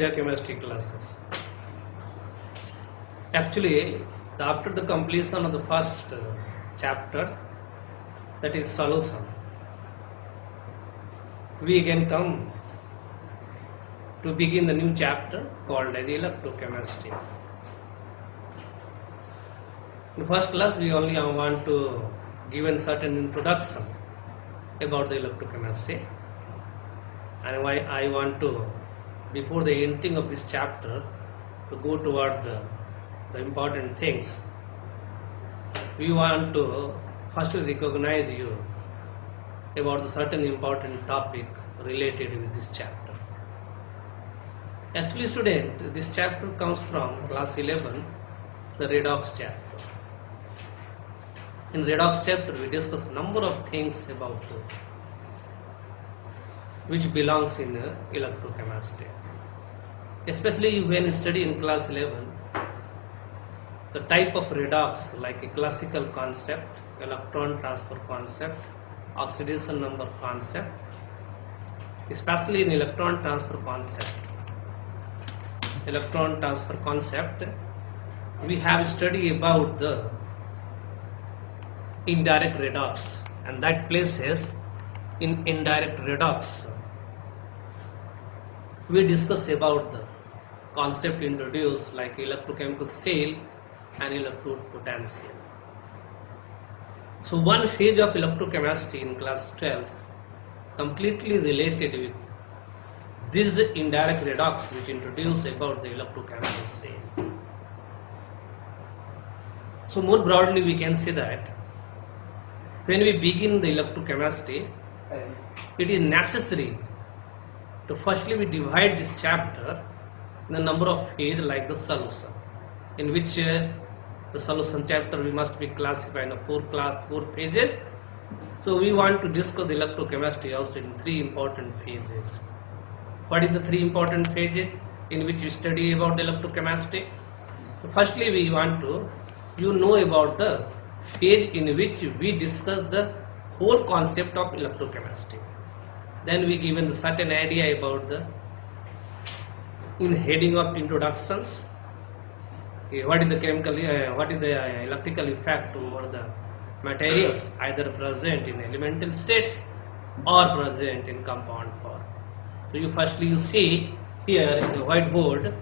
stereochemistry classes. Actually, after the completion of the first chapter, that is solution, we again come to begin the new chapter called as electrochemistry. In the first class, we only want to give a certain introduction about the electrochemistry, and why I want to, before the ending of this chapter, to go toward the important things. We want to first recognize you about the certain important topic related with this chapter. Actually, student, this chapter comes from class 11, the redox chapter. In redox chapter, we discuss a number of things about which belongs in electrochemistry. Especially when you study in class 11, the type of redox like a classical concept, electron transfer concept, oxidation number concept, especially in electron transfer concept, we have studied about the indirect redox, and that places in indirect redox we discuss about the concept introduced like electrochemical cell and electrode potential. So one phase of electrochemistry in class 12 completely related with this indirect redox which introduced about the electrochemical cell. So more broadly we can say that when we begin the electrochemistry, it is necessary to firstly we divide this chapter in the number of phases like the solution, in which the solution chapter we must be classified in four phases. So we want to discuss the electrochemistry also in three important phases. What is the three important phases in which we study about the electrochemistry? So firstly, we want to know about the phase in which we discuss the whole concept of electrochemistry. Then we given the certain idea about the heading of introductions. What is the chemical, what is the electrical effect over the materials either present in elemental states or present in compound form. So you see here in the whiteboard,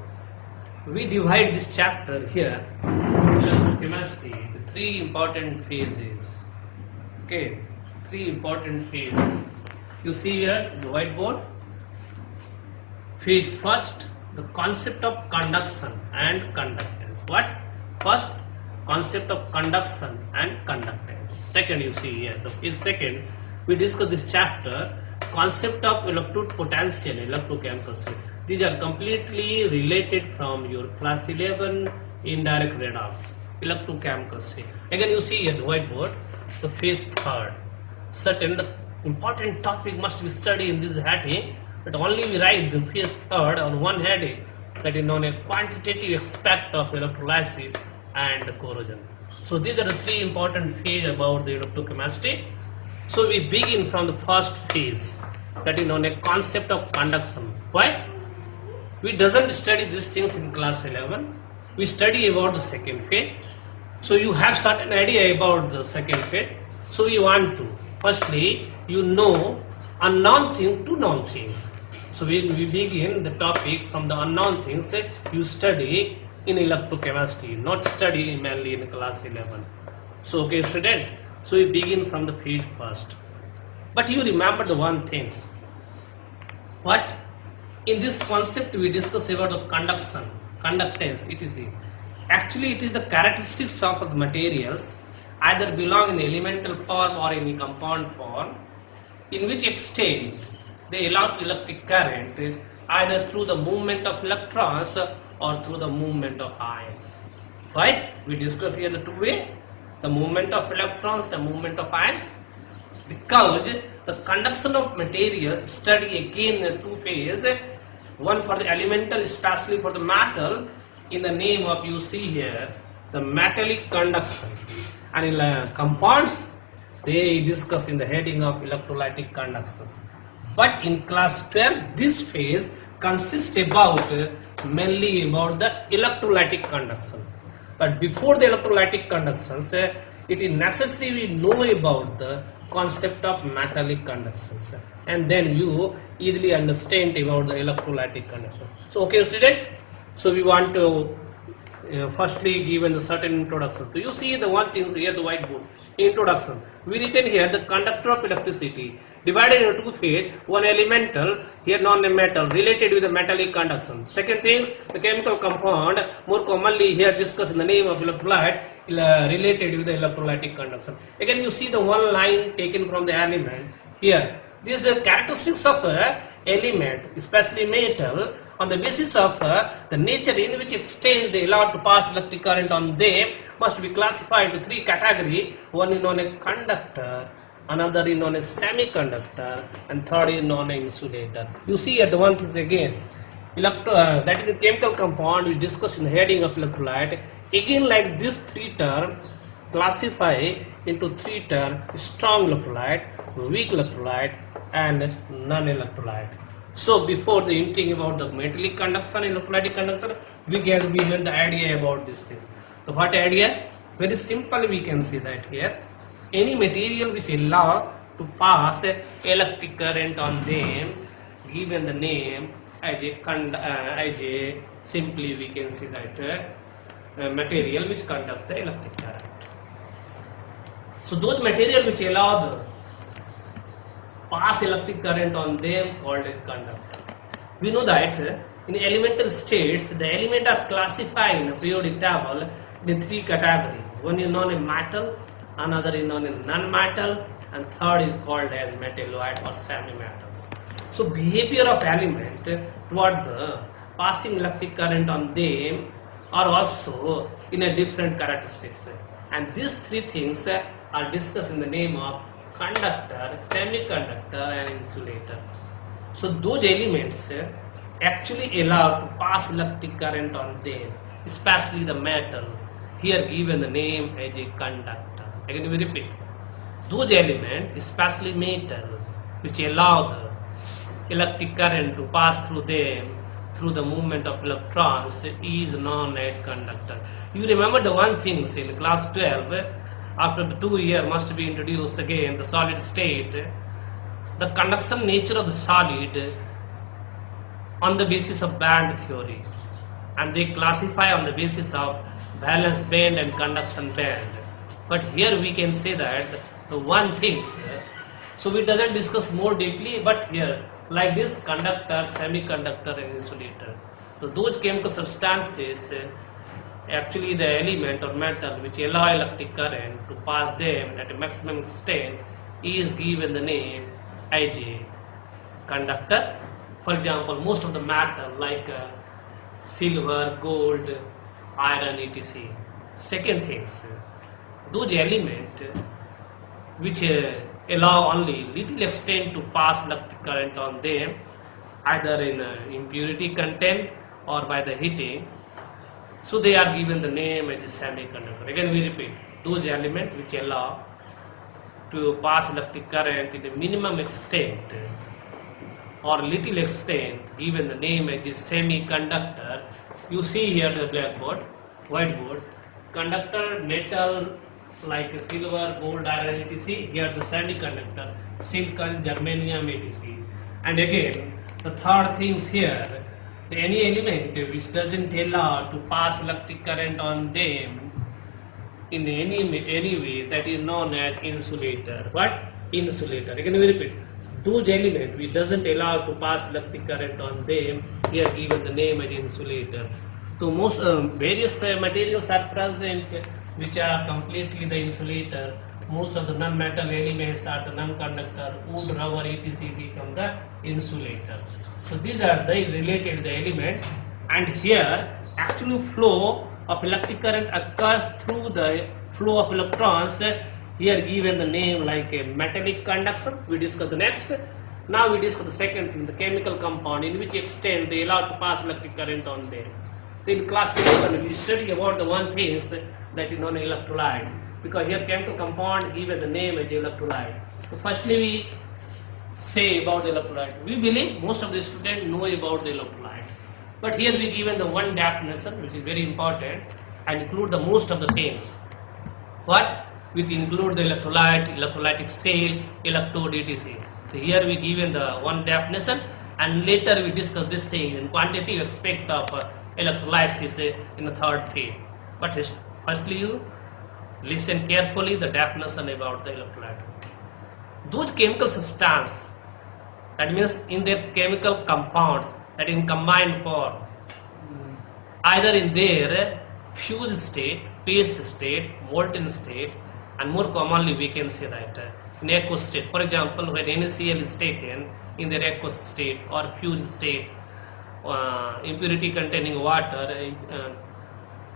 we divide this chapter here, electrochemistry, the three important phases. Okay, three important phases. You see here the whiteboard. Phase first, the concept of conduction and conductance. What? First, concept of conduction and conductance. Second, you see here, the phase second, we discuss this chapter, concept of electrode potential, electrochemical cell. These are completely related from your class 11 indirect redox, electrochemical cell. Again, you see here the whiteboard, the phase third. Certain the important topic must be studied in this heading, but only we write the phase third on one heading, that is known as quantitative aspect of electrolysis and corrosion. So these are the three important phases about the electrochemistry. So we begin from the first phase, that is known as concept of conduction. Why? We doesn't study these things in class 11. We study about the second phase. So you have certain idea about the second phase. So you want to, firstly, you know unknown thing to known things. So when we begin the topic from the unknown things, you study in electrochemistry, not study mainly in class 11. So okay, student. So we begin from the phase first. But you remember the one things. What? In this concept we discuss about the conduction, conductance, etc. Actually it is the characteristics of the materials either belong in elemental form or in compound form, in which extent they allow electric current either through the movement of electrons or through the movement of ions. Right? We discuss here the two way, the movement of electrons and movement of ions, because the conduction of materials study again in two phases, one for the elemental, especially for the metal, in the name of, you see here, the metallic conduction, and in compounds they discuss in the heading of electrolytic conductions. But in class 12, this phase consists about mainly about the electrolytic conduction. But before the electrolytic conductions, it is necessary we know about the concept of metallic conductions, and then you easily understand about the electrolytic conduction. So okay student, so we want to firstly given the certain introduction. So you see the one thing here, the whiteboard introduction. We written here the conductor of electricity divided into two phase, one elemental, here non-metal, related with the metallic conduction. Second thing, the chemical compound, more commonly here discussed in the name of electrolyte, related with the electrolytic conduction. Again you see the one line taken from the element here. This is the characteristics of element, especially metal, on the basis of the nature in which extent they allowed to pass electric current on them, must be classified into three categories. One is known as conductor, another is known as semiconductor, and third is known as insulator. You see here the one thing again, that is the chemical compound we discussed in the heading of electrolyte. Again, like these three terms classify into three terms: strong electrolyte, weak electrolyte, and non-electrolyte. So before the thinking about the metallic conduction and electrolytic conduction, we have the idea about these things. So what idea? Very simple, we can see that here. Any material which allow to pass electric current on them, given the name as a simply we can see that material which conduct the electric current. So those material which allow the pass electric current on them called a conductor. We know that in elemental states, the elements are classified in a periodic table in three categories. One is known as metal, another is known as non-metal, and third is called as metalloid or semi-metals. So behavior of element toward the passing electric current on them are also in a different characteristics. And these three things are discussed in the name of conductor, semiconductor, and insulator. So those elements actually allow to pass electric current on them, especially the metal, here given the name as a conductor. Again we repeat, those elements, especially metal, which allow the electric current to pass through them through the movement of electrons, is known as conductor. You remember the one thing in class 12, after the 2 years must be introduced again the solid state, the conduction nature of the solid on the basis of band theory, and they classify on the basis of valence band and conduction band. But here we can say that the one thing, so we doesn't discuss more deeply, but here like this conductor, semiconductor, and insulator. So those chemical substances, actually the element or metal which allow electric current to pass them at a maximum extent, is given the name as a conductor. For example, most of the metal like silver, gold, iron, etc. Second things, those elements which allow only little extent to pass electric current on them, either in impurity content or by the heating, so they are given the name as a semiconductor. Again we repeat, those elements which allow to pass electric current in a minimum extent or little extent, given the name as a semiconductor. You see here the blackboard, whiteboard, conductor, metal like silver, gold, iron, etc. Here the semiconductor, silicon, germanium, etc. And again, the third things here, any element which doesn't allow to pass electric current on them in any way, that is known as insulator. What? Insulator. Again we repeat, those elements which doesn't allow to pass electric current on them, here given the name as insulator. So most various materials are present which are completely the insulator. Most of the non-metal elements are the non-conductor, wood, rubber, etc. become the insulator. So these are the related the element, and here actual flow of electric current occurs through the flow of electrons, here given the name like a metallic conduction. We discuss the next. Now we discuss the second thing, the chemical compound in which extent they allow to pass electric current on them. So in class 11 we study about the one thing that is known as electrolyte, because here chemical compound given the name as electrolyte. So firstly we say about the electrolyte? We believe most of the students know about the electrolyte, but here we given the one definition which is very important and include the most of the things. What? Which include the electrolyte, electrolytic cell, electrode, etc. So here we given the one definition, and later we discuss this thing in quantitative aspect of electrolysis in the third phase. But firstly you listen carefully the definition about the electrolyte. Those chemical substance, that means in their chemical compounds that in combined form, either in their fused state, paste state, molten state, and more commonly we can say that in aqueous state. For example, when NaCl is taken in their aqueous state or fused state, impurity containing water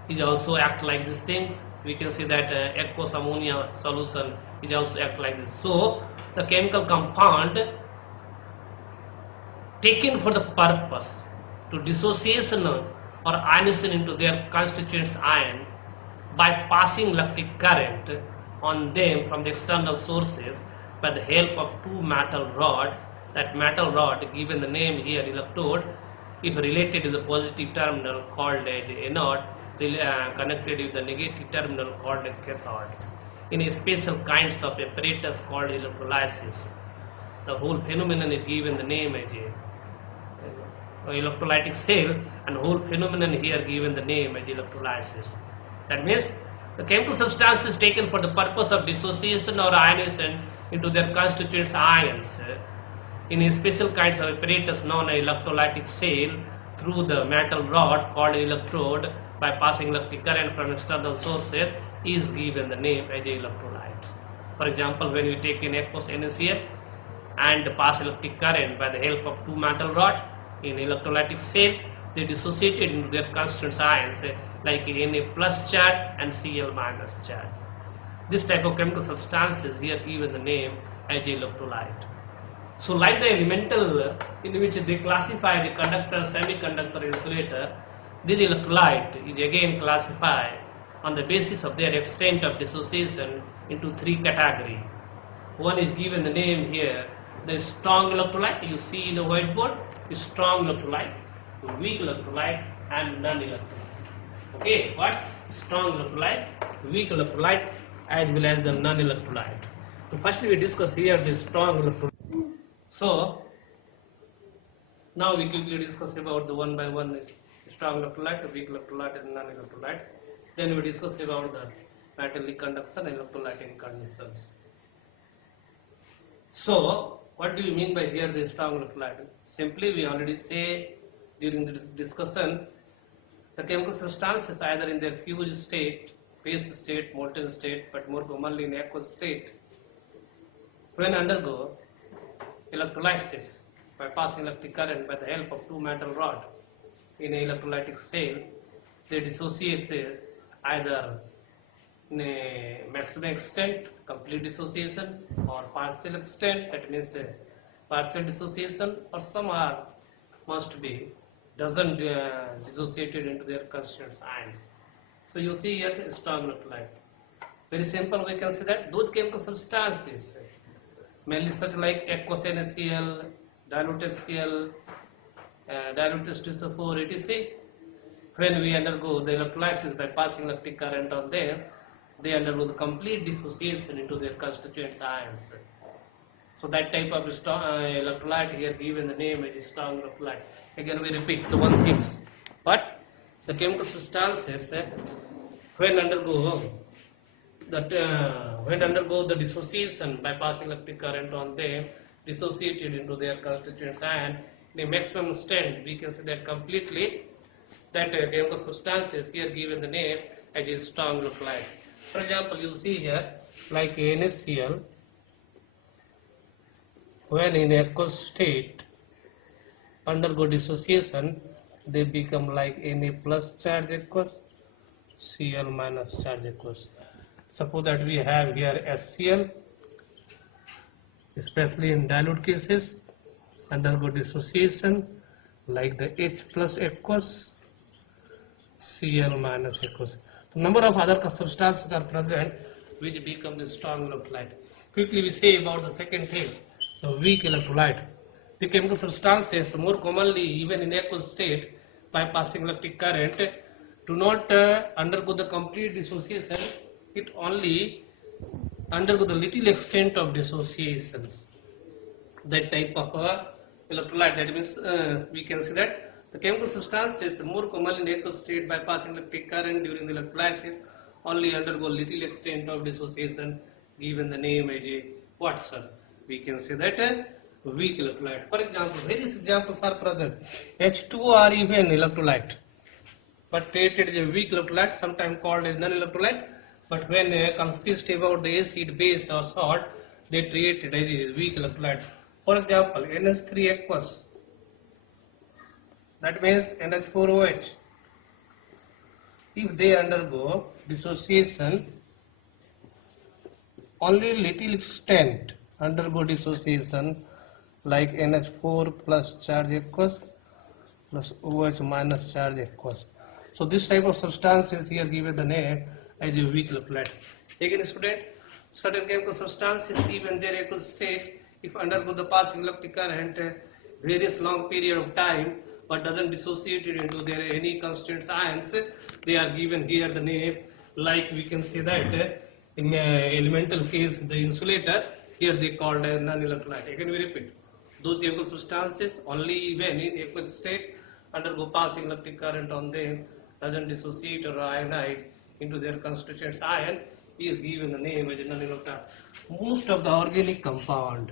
is also act like these things. We can say that aqueous ammonia solution is also act like this. So the chemical compound taken for the purpose to dissociation or ionization into their constituents ion by passing electric current on them from the external sources by the help of two metal rod. That metal rod, given the name here electrode, if related to the positive terminal called as anode, connected with the negative terminal called as cathode, in a special kinds of apparatus called electrolysis. The whole phenomenon is given the name as a electrolytic cell, and whole phenomenon here given the name as electrolysis. That means the chemical substance is taken for the purpose of dissociation or ionization into their constituents ions in a special kinds of apparatus known as electrolytic cell through the metal rod called electrode by passing electric current from external sources is given the name as electrolyte. For example, when we take in aqueous NaCl and pass electric current by the help of two metal rod in electrolytic cell, they dissociated into their constituents ions like Na plus charge and Cl minus charge. This type of chemical substances here given the name as electrolyte. So like the elemental in which they classify the conductor, semiconductor, insulator, this electrolyte is again classified on the basis of their extent of dissociation into three categories. One is given the name here, the strong electrolyte, you see in the whiteboard, is strong electrolyte, weak electrolyte, and non-electrolyte. Okay, what? Strong electrolyte, weak electrolyte, as well as the non-electrolyte. So first we discuss here the strong electrolyte. So now we quickly discuss about the one by one strong electrolyte, weak electrolyte, and non-electrolyte. Then we discuss about the metallic conduction and electrolytic conductions. So what do you mean by here the strong electrolyte? Simply we already say during the discussion, the chemical substances either in their fused state, paste state, molten state, but more commonly in aqueous state, when undergo electrolysis by passing electric current by the help of two metal rod in an electrolytic cell, they dissociate either in a maximum extent, complete dissociation, or partial extent, that means partial dissociation, or some are must be doesn't dissociated into their constituents ions. So you see here strong electrolyte. Very simple, we can say that those chemical substances, mainly such like aqueous NaCl, diluted Cl, diluted H2SO4, etc. When we undergo the electrolysis by passing electric current on them, they undergo the complete dissociation into their constituents ions. So that type of electrolyte here given the name is strong electrolyte. Again we repeat the one things. But the chemical substances when undergo the dissociation by passing electric current on them, dissociated into their constituents ion, in a maximum extent we can say that completely that chemical substances here given the name as a strong electrolyte. For example, you see here like NaCl, when in aqueous state undergo dissociation, they become like Na plus charge aqueous, Cl minus charge aqueous. Suppose that we have here HCl, especially in dilute cases, undergo dissociation like the H plus aqueous, Cl minus aqueous. Number of other substances are present which become the strong electrolyte. Quickly we say about the second phase. a weak electrolyte. The chemical substances more commonly even in aqueous state by passing electric current do not undergo the complete dissociation. It only undergo the little extent of dissociations. That type of electrolyte, that means we can see that the chemical substances more commonly in aqueous state by passing electric current during the electrolysis only undergo little extent of dissociation, given the name as a what, sir? We can say that weak electrolyte. For example, various examples are present. H2O or even electrolyte, but treated as a weak electrolyte, sometimes called as non-electrolyte. But when consist about the acid, base or salt, they treat it as a weak electrolyte. For example, NH3 aqueous, that means NH4OH. If they undergo dissociation, only little extent undergo dissociation, like NH4 plus charge aqueous plus OH minus charge aqueous. So this type of substance is here given the name as a weak electrolyte. Again, student, certain chemical substances even their aqueous state, if undergo the passing electric current various long period of time but doesn't dissociate it into their any constant ions, they are given here the name, like we can say that in elemental case the insulator, here they called as non-electrolyte. Again we repeat, those chemical substances only when in aqueous state undergo passing electric current on them, doesn't dissociate or ionize into their constituents ion, is given the name as a non-electrolyte. Most of the organic compound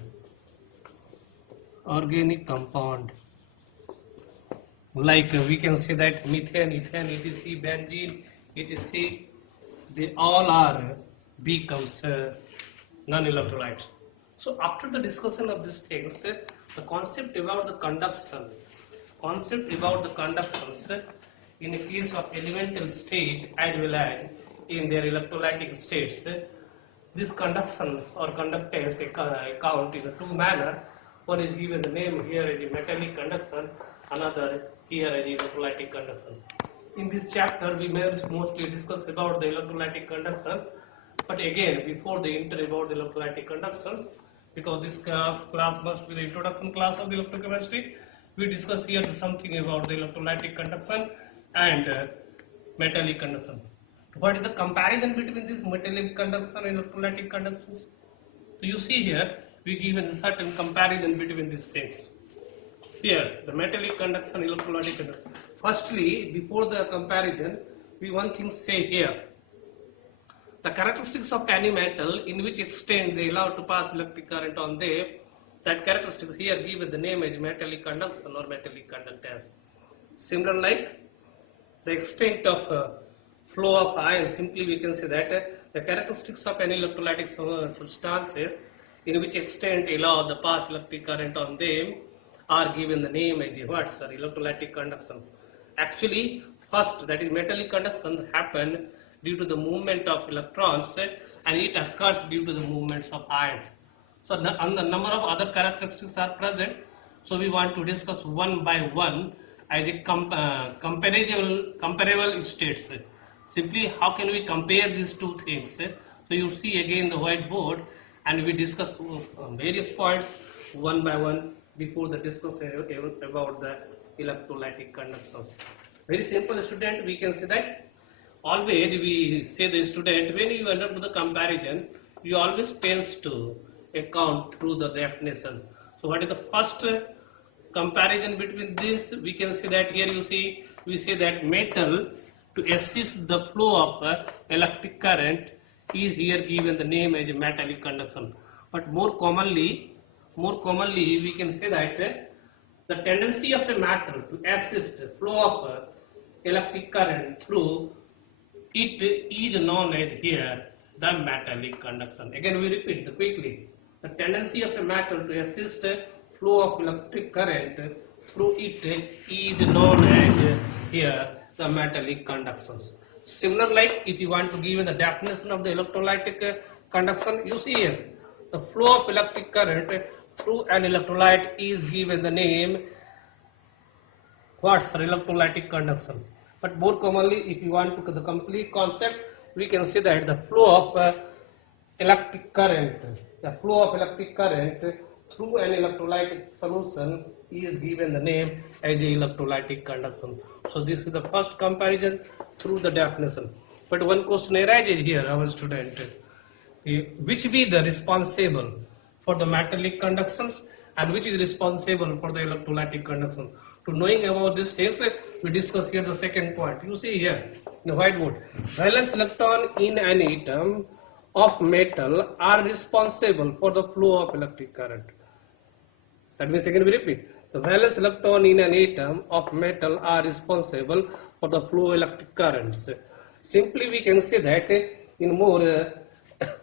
like we can say that methane, ethane, etc., benzene, etc., they all are becomes non-electrolytes. So after the discussion of these things, the concept about the conductions in the case of elemental state as well as in their electrolytic states, these conductions or conductance account in a two manner. One is given the name here as a metallic conduction, another here as electrolytic conduction. In this chapter we may mostly discuss about the electrolytic conduction, but again before the enter about the electrolytic conductions, because this class must be the introduction class of the electrochemistry, we discuss here something about the electrolytic conduction and metallic conduction. What is the comparison between this metallic conduction and electrolytic conductions? So you see here we given a certain comparison between these things. Here the metallic conduction, electrolytic conduction. Firstly, before the comparison, we one thing say here. The characteristics of any metal in which extent they allow to pass electric current on them, that characteristics here given the name as metallic conduction or metallic conductance. Similar like the extent of flow of ions, simply we can say that the characteristics of any electrolytic substances in which extent allow the pass electric current on them are given the name as what, sir? Electrolytic conduction. Actually, first, that is metallic conduction happen due to the movement of electrons and it occurs due to the movements of ions. So the number of other characteristics are present. So we want to discuss one by one as a comparable states. Simply, how can we compare these two things? So you see again the whiteboard, and we discuss various points one by one before the discussion about the electrolytic conductions. Very simple, student. We can say that always we say the student, when you undergo the comparison, you always tends to account through the definition. So what is the first comparison between this? We can say that here you see, we say that metal to assist the flow of electric current is here given the name as a metallic conduction. But more commonly we can say that the tendency of a metal to assist the flow of electric current through it is known as here the metallic conduction. Again we repeat quickly. The tendency of a metal to assist flow of electric current through it is known as here the metallic conductions. Similar like if you want to give the definition of the electrolytic conduction, you see here the flow of electric current through an electrolyte is given the name what's electrolytic conduction. But more commonly, if you want to the complete concept, we can say that the flow of electric current through an electrolytic solution is given the name as a electrolytic conduction. So this is the first comparison through the definition. But one question arises here, our student, which be the responsible for the metallic conductions and which is responsible for the electrolytic conduction. To knowing about these things, we discuss here the second point. You see here in the whiteboard, valence electron in an atom of metal are responsible for the flow of electric current. That means again we repeat, the valence electron in an atom of metal are responsible for the flow of electric currents. Simply we can say that in more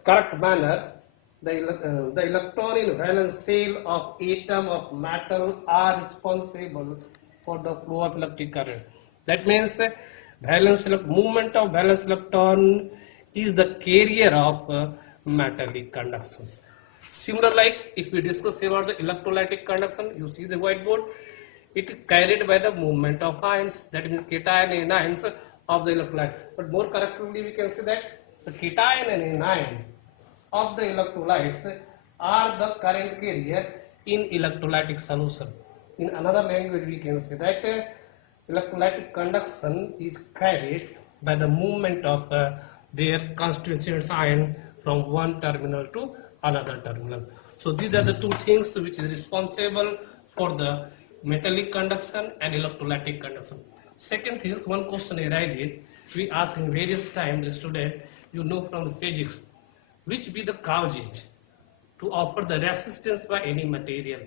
correct manner, the electron in valence shell of atom of metal are responsible for the flow of electric current. That means movement of valence electron is the carrier of metallic conductions. Similar, like if we discuss about the electrolytic conduction, you see the whiteboard, it is carried by the movement of ions, that means cation and anions of the electrolyte. But more correctly we can say that the cation and anion of the electrolytes are the current carrier in electrolytic solution. In another language we can say that electrolytic conduction is carried by the movement of their constituents ion from one terminal to another terminal. So these are the two things which is responsible for the metallic conduction and electrolytic conduction. Second thing, one question arises, we ask in various times the student, you know from the physics, which be the causes to offer the resistance by any material.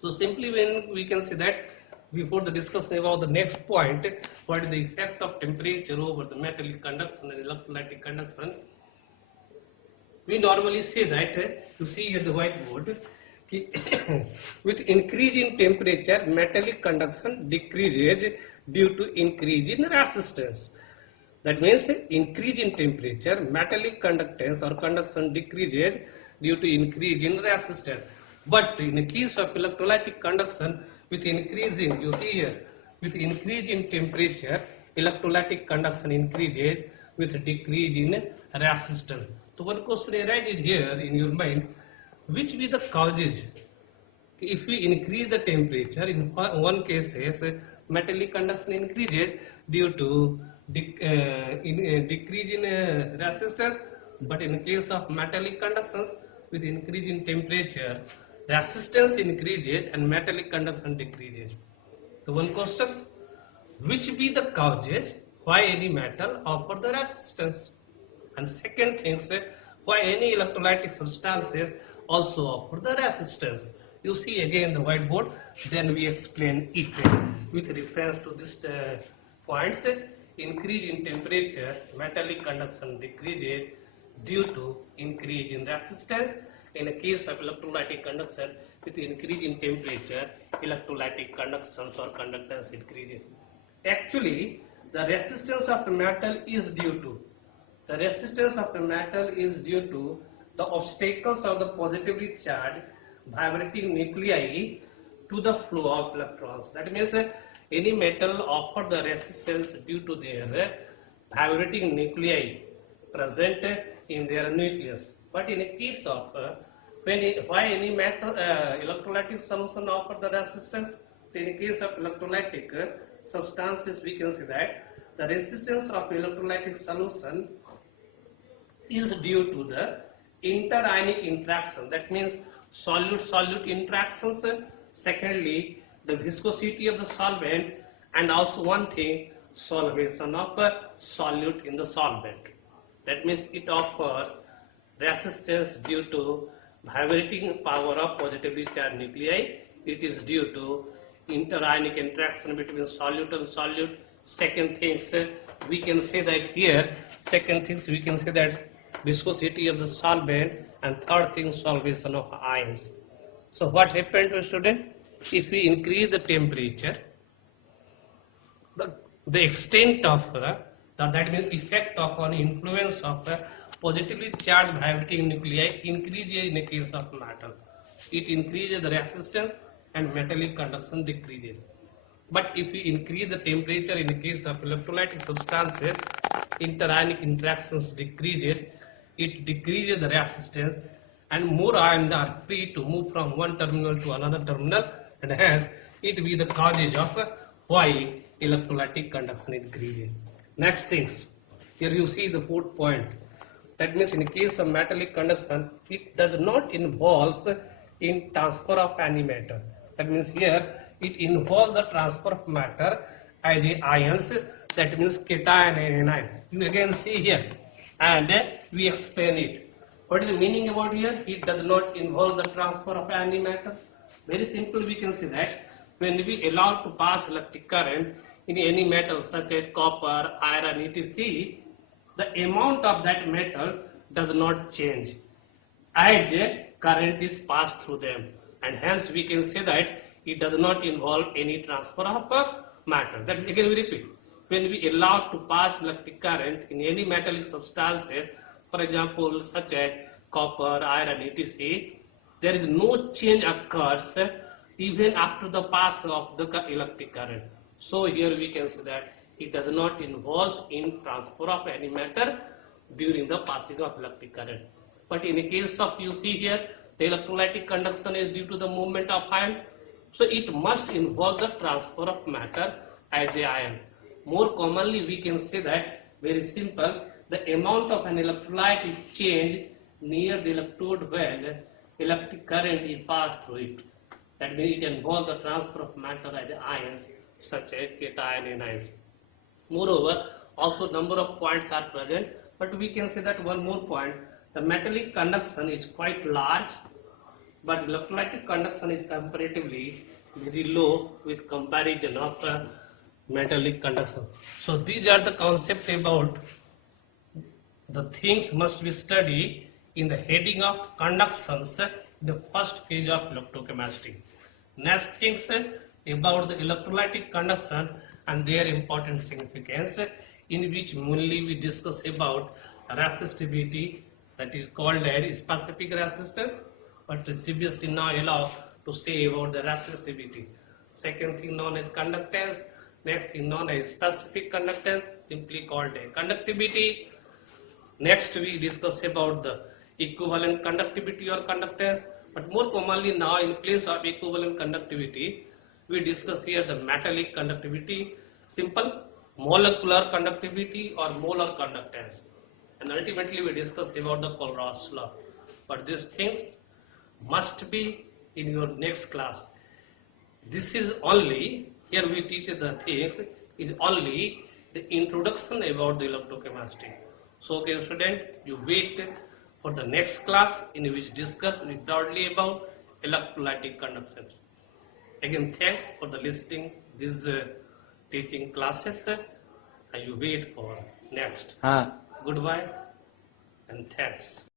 So simply when we can say that before the discussion about the next point, what is the effect of temperature over the metallic conduction and electrolytic conduction, we normally say that, you see here the whiteboard, with increase in temperature, metallic conduction decreases due to increase in resistance. That means increase in temperature, metallic conductance or conduction decreases due to increase in resistance. But in the case of electrolytic conduction, with increasing, you see here, with increase in temperature, electrolytic conduction increases with decrease in resistance. So one question arises here in your mind, which be the causes? If we increase the temperature, in one case metallic conduction increases due to decrease in resistance, but in case of metallic conductions, with increase in temperature, resistance increases and metallic conduction decreases. So one question, which be the causes why any metal offer the resistance? And second thing, why any electrolytic substances also offer the resistance? You see again the whiteboard, then we explain it with reference to this points. Increase in temperature, metallic conduction decreases due to increase in resistance. In the case of electrolytic conduction, with increase in temperature, electrolytic conductions or conductance increases. Actually, the resistance of the metal is due to the obstacles of the positively charged vibrating nuclei to the flow of electrons. That means any metal offer the resistance due to their vibrating nuclei present in their nucleus. But in a case of why any metal electrolytic solution offer the resistance? In the case of electrolytic substances, we can say that the resistance of electrolytic solution is due to the interionic interaction. That means solute-solute interactions. Secondly, the viscosity of the solvent, and also one thing, solvation of solute in the solvent. That means it offers resistance due to vibrating power of positively charged nuclei. It is due to interionic interaction between solute and solute. Second things we can say that here, viscosity of the solvent, and third thing, solvation of ions. So what happened to student? If we increase the temperature, the extent of that means effect of an influence of positively charged vibrating nuclei increases in the case of metal. It increases the resistance and metallic conduction decreases. But if we increase the temperature in the case of electrolytic substances, interionic interactions decreases, it decreases the resistance and more ions are free to move from one terminal to another terminal, and hence it be the causes of why electrolytic conduction increases. Next things, here you see the fourth point. That means in case of metallic conduction, it does not involve in transfer of any matter. That means here it involves the transfer of matter as a ions. That means cation and anion. You again see here, and we explain it. What is the meaning about here? It does not involve the transfer of any matter. Very simple, we can see that when we allow to pass electric current in any metal such as copper, iron, etc., the amount of that metal does not change as current is passed through them, and hence we can say that it does not involve any transfer of matter. That again we repeat, when we allow to pass electric current in any metallic substances, for example such as copper, iron, etc., there is no change occurs even after the pass of the electric current. So here we can say that it does not involve in transfer of any matter during the passing of electric current. But in the case of, you see here, the electrolytic conduction is due to the movement of ion, so it must involve the transfer of matter as a ion. More commonly we can say that, very simple, the amount of an electrolyte is changed near the electrode when electric current is passed through it. That means it involves the transfer of matter as ions such as cation and anions. Moreover, also number of points are present, but we can say that one more point, the metallic conduction is quite large, but electrolytic conduction is comparatively very low with comparison of metallic conduction. So these are the concepts about the things must be studied in the heading of conductions in the first phase of electrochemistry. Next things about the electrolytic conduction and their important significance, in which mainly we discuss about resistivity, that is called as specific resistance, but CBSE now allow to say about the resistivity. Second thing known as conductance, next thing known as specific conductance, simply called as conductivity. Next we discuss about the equivalent conductivity or conductance, but more commonly now in place of equivalent conductivity we discuss here the metallic conductivity, simple molecular conductivity or molar conductance, and ultimately we discuss about the Colruy's law. But these things must be in your next class. This is only, here we teach the things, is only the introduction about the electrochemistry. So okay student, you wait for the next class in which discuss broadly about electrolytic conduction. Again, thanks for the listening these teaching classes, and you wait for next. Goodbye and thanks.